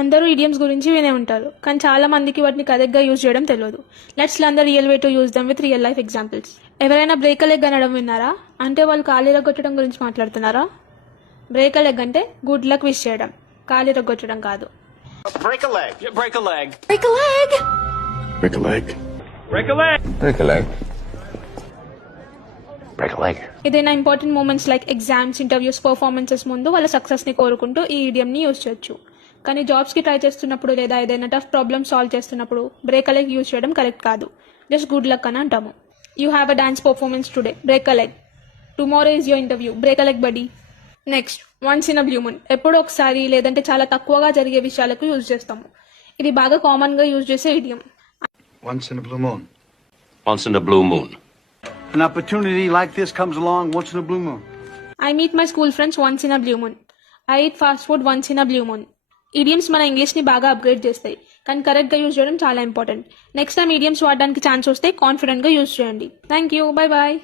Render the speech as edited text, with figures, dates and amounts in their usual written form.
అందరూ ఇడియమ్స్ గురించి వినే ఉంటారు, కానీ చాలా మందికి వాటిని కరెక్ట్గా యూజ్ చేయడం తెలియదు. Let's learn the real way to use them with real life examples. ఎవరైనా బ్రేక్ ఎ లెగ్ అనడం విన్నారా? అంటే వాళ్ళు కాలు ఇరగొట్టడం గురించి మాట్లాడుతున్నారా? బ్రేక్ ఎ లెగ్ అంటే గుడ్ లక్ విష్ చేయడం, కాలు ఇరగొట్టడం కాదు. Break a leg. Yeah, break a leg. Break a leg. Break a leg. Break a leg. Break a leg. Break a leg. ఏదైనా important moments like exams, interviews, performances ముందు వాళ్ళ సక్సెస్ని కోరుకుంటూ ఈ ఈడియంని use చేయొచ్చు. కానీ జాబ్స్కి ట్రై చేస్తున్నప్పుడు లేదా ఏదైనా టఫ్ ప్రాబ్లమ్ సాల్వ్ చేస్తున్నప్పుడు బ్రేక్ అ లెగ్ యూజ్ చేయడం కరెక్ట్ కాదు. జస్ట్ గుడ్ లక్ అని అంటాము. You have a dance performance today, break a leg. Tomorrow is your interview, break a leg buddy. Next, once in a blue moon. ఎప్పుడో ఒకసారి లేదంటే చాలా తక్కువగా జరిగే విషయాలకు యూజ్ చేస్తాము. ఇది బాగా కామన్గా యూజ్ చేసే idiom. Once in a blue moon. Once in a blue moon. An opportunity like this comes along once in a blue moon. I meet my school friends once in a blue moon. I eat fast food once in a blue moon. Idioms మన ఇంగ్లీష్ని బాగా upgrade చేస్తాయి, కానీ కరెక్ట్గా use చేయడం చాలా important. Next time idioms వాడడానికి chance వస్తే కాన్ఫిడెంట్గా యూజ్ చేయండి. Thank you, bye bye.